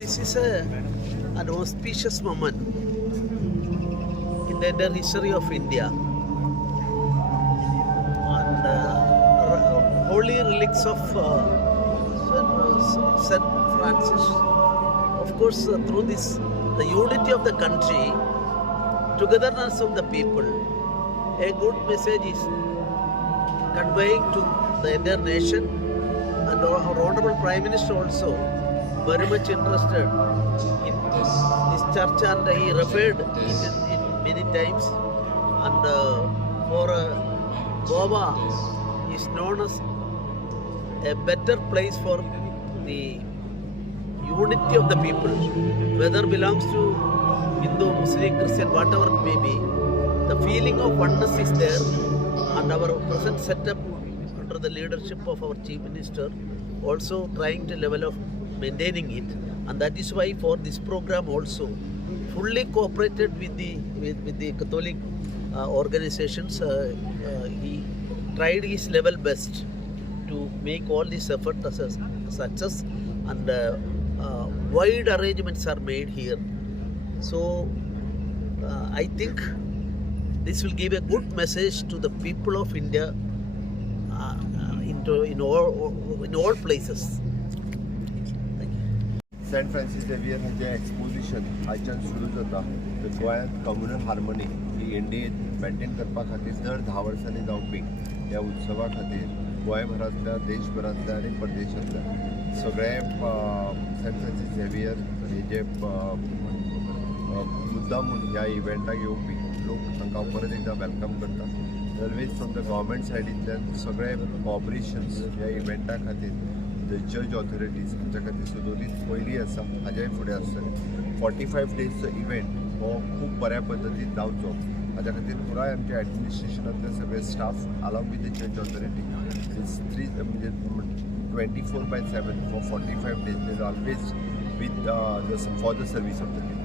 This is an auspicious moment in the entire history of India, and holy relics of Saint Francis. Of course, through this, the unity of the country, togetherness of the people, a good message is conveying to the entire nation, and our Honorable Prime Minister also very much interested in this church, and he referred it many times. And for Goa is known as a better place for the unity of the people, whether belongs to Hindu, Muslim, Christian, whatever it may be. The feeling of oneness is there, and our present setup under the leadership of our Chief Minister also trying to level of maintaining it, and that is why for this program also fully cooperated with the Catholic organizations. He tried his level best to make all this effort as a success, and wide arrangements are made here. So I think this will give a good message to the people of India in all places. Saint Francis Xavier हाचे exposition आयच्यान सुरू जाता. तर गोंयांत communal harmony ही इंडियेंत maintain करपा खातीर दर 10 वर्सांनी जावपी ह्या उत्सवा खातीर गोंयभरांतल्या, देशभरांतल्या आनी परदेशांतल्या सगळे सेंट फ्रांसीस झेवियर हेजे मुद्दामून ह्या इव्हेंटाक येवपी लोक तांकां परत एकदां वेलकम करता. ऑलवेज फ्रॉम द गव्हर्मेंट सायडींतल्यान सगळे कॉपरेशन्स ह्या इव्हेंटा खातीर द जज ऑथॉरिटीज हाच्या खातीर सुदोलीत पयली आसा, हाज्याय फुडें आसतलें. 45 डेजचो इव्हेंट हो खूब बऱ्या पद्दतीन जावचो, हाज्या खातीर पुराय आमच्या एडमिनिस्ट्रेशनांतले सगळे स्टाफ अलॉंग वीथ द जज ऑथॉरिटी म्हणजे 24/7 for 45 days they are always with for the service of the people.